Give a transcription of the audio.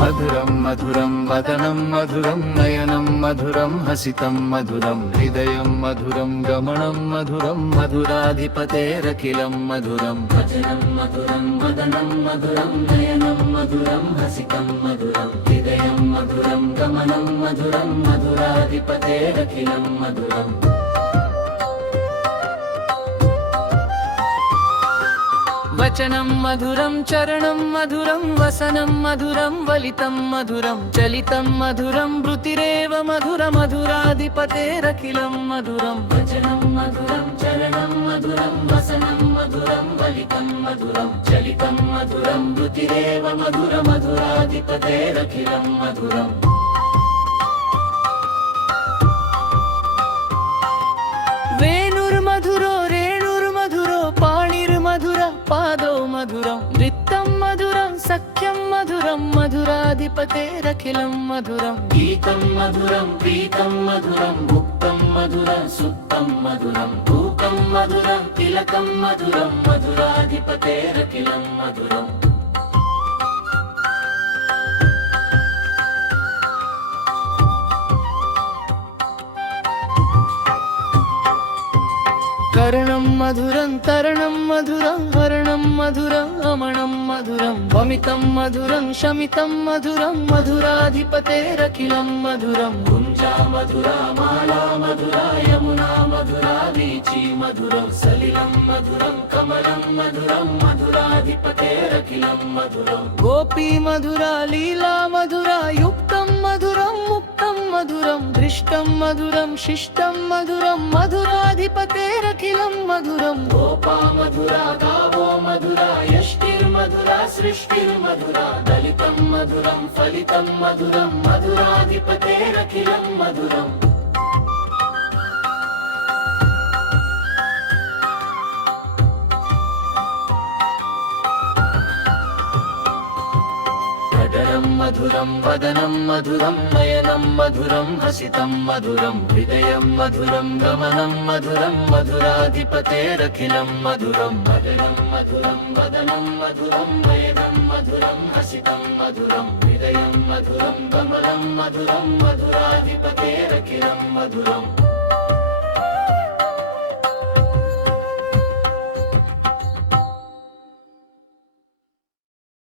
మధురం మధురం వదనం మధురం నయనం మధురం హసితం మధురం హృదయం మధురం గమనం మధురం మధురాధిపతేరఖిలం మధురం వచనం మధురం వదనం మధురం నయనం మధురం హసితం మధురం హృదయం మధురం గమనం మధురం మధురాధిపతేరఖిలం మధురం వచనం మధురం చరణం మధురం వసనం మధురం వలితం మధురం చలితం మధురం భృతిరేవ మధుర మధురాధిపతేరఖిలం మధురం వచనం మధురం చరణం మధురం వసనం మధురం వలితం మధురం చలితం మధురం భృతిరేవ మధుర మధురాధిపతేరఖిలం మధురం వేణుర్మధురో రేణుర్మధురో పాణిర్మధుర పాదో మధురం నృత్తం మధురం సఖ్యం మధురం మధురాధిపతేరఖిలం మధురం గీతం మధురం ప్రీతం మధురం ముక్తం మధురం సుప్తం మధురం భూకం మధురం తిలకం మధురం మధురాధిపతేరఖిలం మధురం కరణం మధురం తరణం మధురం హరణం మధురం అమణం మధురం వమితం మధురం శమితం మధురం మధురాధిపతేరఖిలం మధురం కుంజా మధురా మాలా మధురా యమునా మధురా వీచి మధురం సలిలం మధురం కమలం మధురం మధురాధిపతేరఖిలం మధురం గోపీ మధురా లీలా మధురా యుక్తం మధురం ముక్తం మధురం దృష్టం మధురం శిష్టం మధురం మధురాధిపతేరఖిలం మధురం గోపా మధురా గావో మధురా యష్టిర్మధురా సృష్టిర్మధురా దళితం మధురం ఫలితం మధురం మధురాధిపతేరఖిలం మధురం కటరం మధురం వదనం మధురం నయనం మధురం హసితం మధురం హృదయం మధురం గమనం మధురం మధురాధిపతేరఖిలం మధురం వదనం మధురం వదనం మధురం నయనం మధురం హసితం మధురం హృదయం మధురం కమలం మధురం మధురాధిపతేరఖిలం మధురం